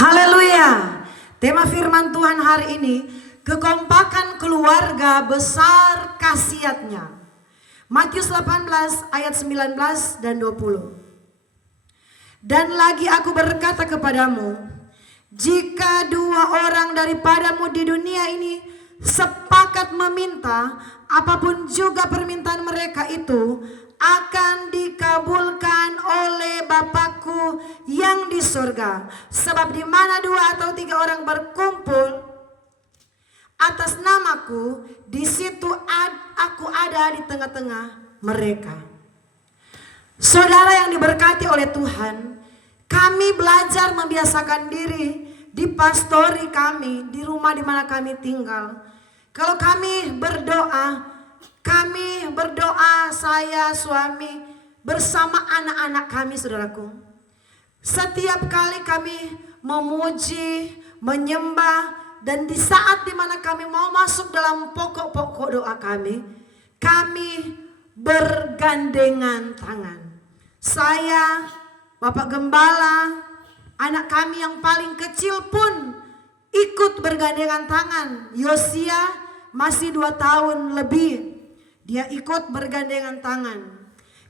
Haleluya. Tema firman Tuhan hari ini, kekompakan keluarga besar khasiatnya. Matius 18 ayat 19 dan 20. Dan lagi aku berkata kepadamu, jika dua orang daripadamu di dunia ini sepakat meminta, apapun juga permintaan mereka itu akan dikabulkan oleh Bapakku yang di surga. Sebab di mana dua atau tiga orang berkumpul atas namaku, di situ aku ada di tengah-tengah mereka. Saudara yang diberkati oleh Tuhan, kami belajar membiasakan diri di pastori kami, di rumah di mana kami tinggal. Kalau kami berdoa saya, suami, bersama anak-anak kami, saudaraku. Setiap kali kami memuji, menyembah, dan di saat dimana kami mau masuk dalam pokok-pokok doa kami bergandengan tangan. Saya, Bapak Gembala, anak kami yang paling kecil pun ikut bergandengan tangan. Yosia masih 2 tahun lebih, dia ikut bergandengan tangan.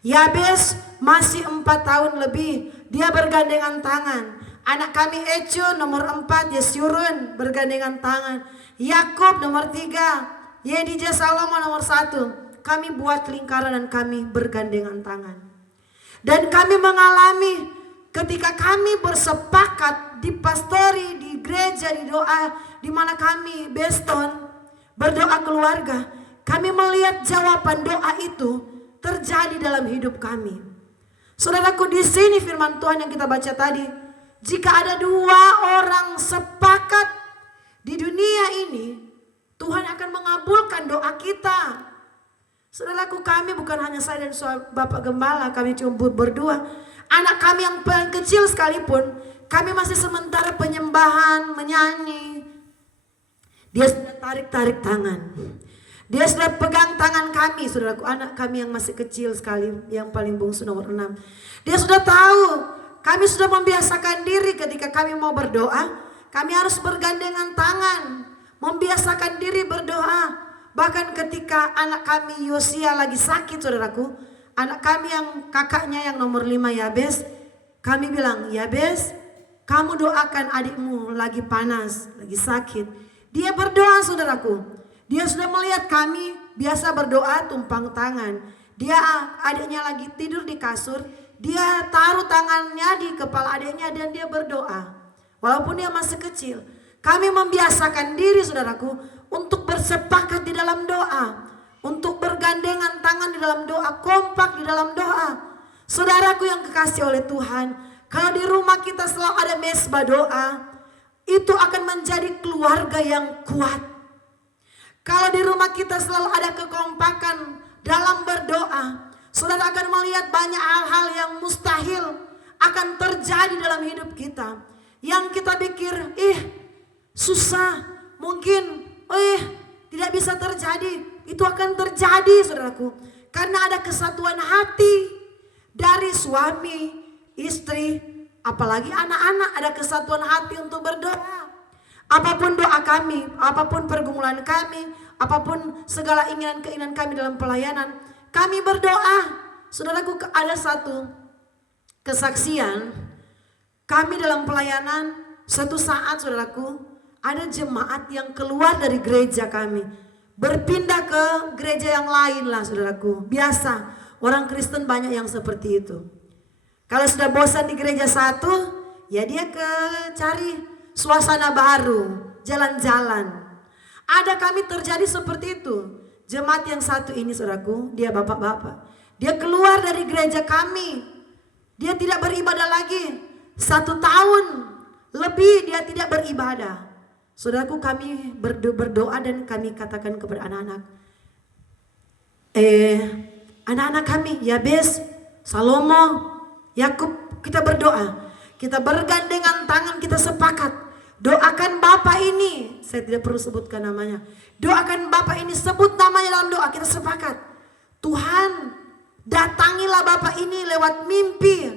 Yabes masih 4 tahun lebih, dia bergandengan tangan. Anak kami Ecu nomor 4, Yesurun bergandengan tangan. Yakub nomor 3, Yedija Salomo nomor 1. Kami buat lingkaran dan kami bergandengan tangan. Dan kami mengalami ketika kami bersepakat di pastori, di gereja, di doa, di mana kami Beston berdoa keluarga, kami melihat jawaban doa itu terjadi dalam hidup kami. Saudaraku, di sini firman Tuhan yang kita baca tadi, jika ada 2 orang sepakat di dunia ini, Tuhan akan mengabulkan doa kita. Saudaraku, kami bukan hanya saya dan Bapak Gembala, kami cuma berdua. Anak kami yang paling kecil sekalipun, kami masih sementara penyembahan, menyanyi. Dia sudah tarik-tarik tangan. Dia sudah pegang tangan kami, saudaraku, anak kami yang masih kecil sekali, yang paling bungsu nomor 6. Dia sudah tahu, kami sudah membiasakan diri ketika kami mau berdoa, kami harus bergandengan tangan, membiasakan diri berdoa. Bahkan ketika anak kami Yosia lagi sakit, saudaraku, anak kami yang kakaknya yang nomor 5 Yabes, kami bilang, Yabes, kamu doakan adikmu lagi panas, lagi sakit. Dia berdoa, saudaraku. Dia sudah melihat kami biasa berdoa tumpang tangan. Dia adiknya lagi tidur di kasur, dia taruh tangannya di kepala adiknya dan dia berdoa. Walaupun dia masih kecil, kami membiasakan diri, saudaraku, untuk bersepakat di dalam doa, untuk bergandengan tangan di dalam doa, kompak di dalam doa. Saudaraku yang kekasih oleh Tuhan, kalau di rumah kita selalu ada mesbah doa, itu akan menjadi keluarga yang kuat. Kalau di rumah kita selalu ada kekompakan dalam berdoa, saudara akan melihat banyak hal-hal yang mustahil akan terjadi dalam hidup kita. Yang kita pikir, susah, mungkin, tidak bisa terjadi. Itu akan terjadi, saudaraku. Karena ada kesatuan hati dari suami, istri, apalagi anak-anak, ada kesatuan hati untuk berdoa. Apapun doa kami, apapun pergumulan kami, apapun segala keinginan kami dalam pelayanan, kami berdoa. Saudaraku, ada satu kesaksian kami dalam pelayanan. Suatu saat, saudaraku, ada jemaat yang keluar dari gereja kami, berpindah ke gereja yang lain lah, saudaraku. Biasa, orang Kristen banyak yang seperti itu. Kalau sudah bosan di gereja satu, ya dia cari suasana baru, jalan-jalan. Ada kami terjadi seperti itu. Jemaat yang satu ini, saudaraku, dia bapak-bapak. Dia keluar dari gereja kami. Dia tidak beribadah lagi. 1 tahun lebih dia tidak beribadah. Saudaraku, kami berdoa dan kami katakan kepada anak-anak. Anak-anak kami, Yabes, Salomo, Yakub, kita berdoa. Kita bergandengan tangan, kita sepakat. Doakan Bapak ini, saya tidak perlu sebutkan namanya. Doakan Bapak ini, sebut namanya dalam doa, kita sepakat. Tuhan, datangilah Bapak ini lewat mimpi.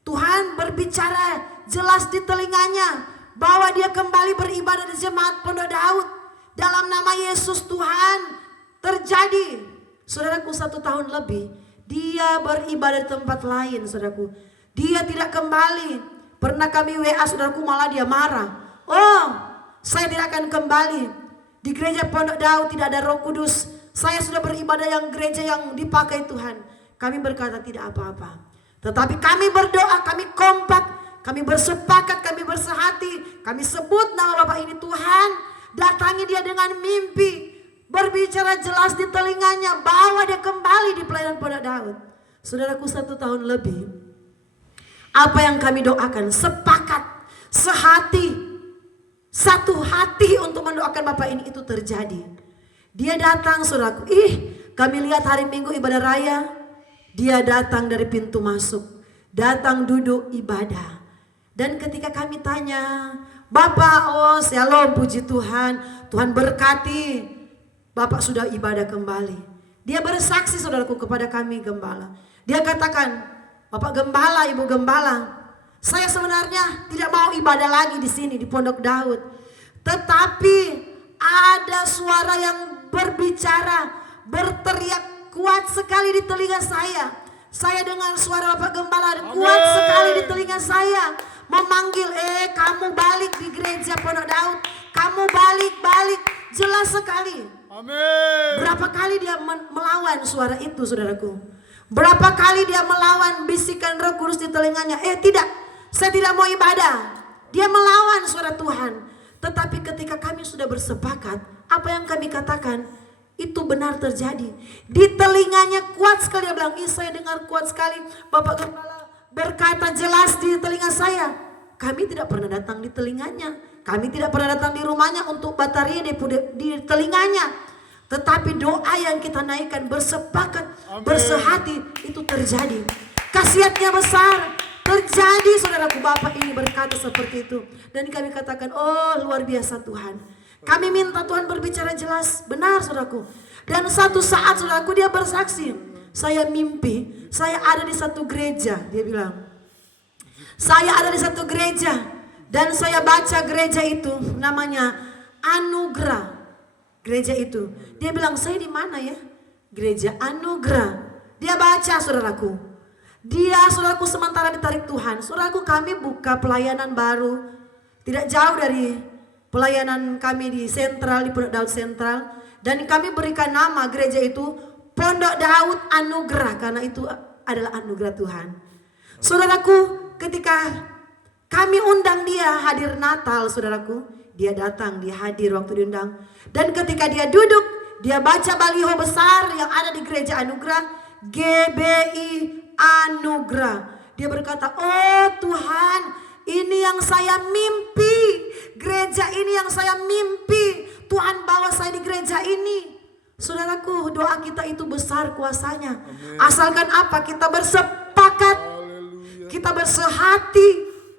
Tuhan berbicara jelas di telinganya. Bawa dia kembali beribadah di jemaat Pondok Daud. Dalam nama Yesus Tuhan terjadi. Saudaraku 1 tahun lebih dia beribadah di tempat lain saudaraku. Dia tidak kembali. Pernah kami WA saudaraku malah dia marah. Oh, saya tidak akan kembali. Di gereja Pondok Daud tidak ada Roh Kudus. Saya sudah beribadah yang gereja yang dipakai Tuhan. Kami berkata tidak apa-apa. Tetapi kami berdoa, kami kompak. Kami bersepakat, kami bersehati, kami sebut nama Bapak ini Tuhan, datangi dia dengan mimpi, berbicara jelas di telinganya, bawa dia kembali di pelayanan Pondok Daud. Saudaraku 1 tahun lebih, apa yang kami doakan, sepakat, sehati, satu hati untuk mendoakan Bapak ini itu terjadi. Dia datang saudaraku, kami lihat hari Minggu ibadah raya, dia datang dari pintu masuk, datang duduk ibadah. Dan ketika kami tanya, Bapak, oh shalom, puji Tuhan, Tuhan berkati, Bapak sudah ibadah kembali. Dia bersaksi saudaraku kepada kami gembala. Dia katakan, Bapak Gembala, Ibu Gembala, saya sebenarnya tidak mau ibadah lagi di sini di Pondok Daud. Tetapi ada suara yang berbicara, berteriak kuat sekali di telinga saya. Saya dengar suara Bapak Gembala kuat sekali di telinga saya. Memanggil, kamu balik di gereja Pondok Daud. Kamu balik, jelas sekali. Amin. Berapa kali dia melawan suara itu saudaraku. Berapa kali dia melawan bisikan Roh Kudus di telinganya. Tidak, saya tidak mau ibadah. Dia melawan suara Tuhan. Tetapi ketika kami sudah bersepakat, apa yang kami katakan, itu benar terjadi. Di telinganya kuat sekali, dia bilang, saya dengar kuat sekali Bapak Gembala berkata jelas di telinga saya. Kami tidak pernah datang di telinganya. Kami tidak pernah datang di rumahnya untuk bataria di telinganya. Tetapi doa yang kita naikkan bersepakat, bersehati itu terjadi. Khasiatnya besar. Terjadi saudaraku, Bapak ini berkata seperti itu. Dan kami katakan, oh luar biasa Tuhan. Kami minta Tuhan berbicara jelas. Benar saudaraku. Dan satu saat saudaraku dia bersaksi. Saya mimpi, saya ada di satu gereja. Dia bilang, saya ada di satu gereja. Dan saya baca gereja itu namanya Anugerah. Gereja itu. Dia bilang, saya di mana ya? Gereja Anugerah. Dia baca saudaraku. Dia saudaraku sementara ditarik Tuhan. Saudaraku kami buka pelayanan baru. Tidak jauh dari pelayanan kami di sentral, di Pondok Daud Sentral. Dan kami berikan nama gereja itu Pondok Daud Anugerah. Karena itu adalah anugerah Tuhan. Saudaraku ketika kami undang dia hadir Natal saudaraku. Dia datang, dia hadir waktu diundang. Dan ketika dia duduk, dia baca baliho besar yang ada di gereja Anugerah. GBI Anugerah. Dia berkata, oh Tuhan, ini yang saya mimpi. Gereja ini yang saya mimpi. Tuhan bawa saya di gereja ini. Saudaraku, doa kita itu besar kuasanya. Amen. Asalkan apa? Kita bersepakat. Haleluya. Kita bersehati,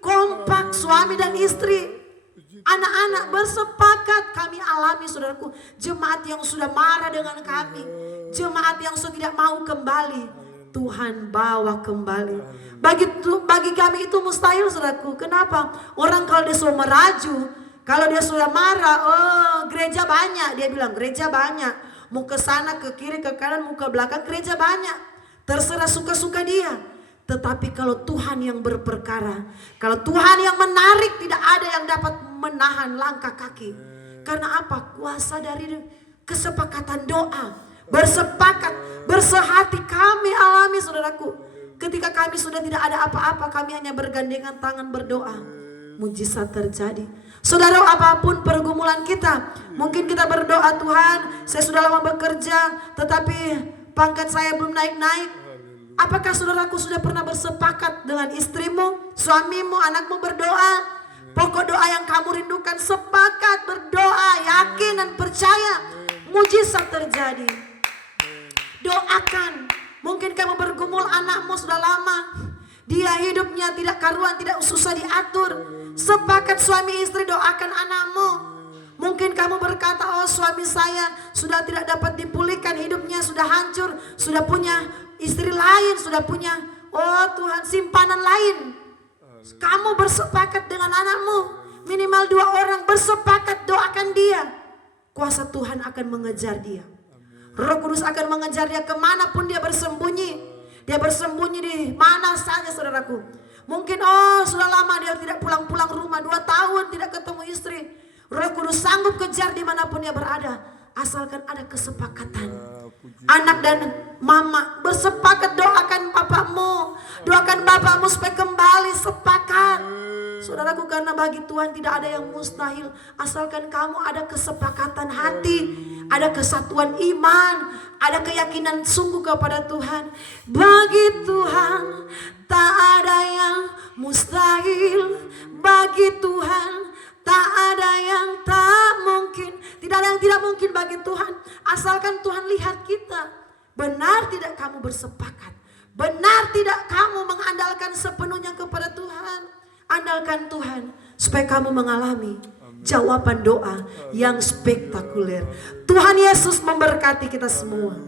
kompak. Haleluya. Suami dan istri, anak-anak bersepakat. Kami alami saudaraku, jemaat yang sudah marah dengan kami, jemaat yang sudah tidak mau kembali, Tuhan bawa kembali. Bagi kami itu mustahil saudaraku. Kenapa? Orang kalau dia sudah meraju, kalau dia sudah marah, oh gereja banyak. Dia bilang gereja banyak. Mau ke sana, ke kiri, ke kanan, mau ke belakang, gereja banyak. Terserah suka-suka dia. Tetapi kalau Tuhan yang berperkara, kalau Tuhan yang menarik, tidak ada yang dapat menahan langkah kaki. Karena apa? Kuasa dari kesepakatan doa. Bersepakat, bersehati kami alami saudaraku. Ketika kami sudah tidak ada apa-apa, kami hanya bergandengan tangan berdoa. Mujizat terjadi. Saudara, apapun pergumulan kita, mungkin kita berdoa, Tuhan saya sudah lama bekerja tetapi pangkat saya belum naik-naik. Apakah saudaraku sudah pernah bersepakat dengan istrimu, suamimu, anakmu berdoa? Pokok doa yang kamu rindukan, sepakat berdoa, yakin dan percaya mujizat terjadi. Doakan. Mungkin kamu bergumul, anakmu sudah lama, dia hidupnya tidak karuan, tidak susah diatur. Sepakat suami istri, doakan anakmu. Mungkin kamu berkata, oh suami saya sudah tidak dapat dipulihkan, hidupnya sudah hancur, sudah punya istri lain, sudah punya, oh Tuhan, simpanan lain. Kamu bersepakat dengan anakmu, Minimal 2 orang bersepakat doakan dia. Kuasa Tuhan akan mengejar dia. Roh Kudus akan mengejar dia kemanapun dia bersembunyi. Dia bersembunyi di mana saja saudaraku. Mungkin sudah lama dia tidak pulang-pulang rumah, 2 tahun tidak ketemu istri. Roh Kudus sanggup kejar dimanapun dia berada. Asalkan ada kesepakatan. Anak dan mama bersepakat doakan papamu. Doakan papamu supaya kembali sepakat. Saudaraku, karena bagi Tuhan tidak ada yang mustahil. Asalkan kamu ada kesepakatan hati, ada kesatuan iman, ada keyakinan sungguh kepada Tuhan. Bagi Tuhan tak ada yang mustahil. Bagi Tuhan tak ada yang tak mungkin. Tidak ada yang tidak mungkin bagi Tuhan. Asalkan Tuhan lihat kita. Benar tidak kamu bersepakat? Benar tidak kamu mengandalkan sepenuhnya kepada Tuhan? Andalkan Tuhan supaya kamu mengalami jawaban doa yang spektakuler. Tuhan Yesus memberkati kita semua.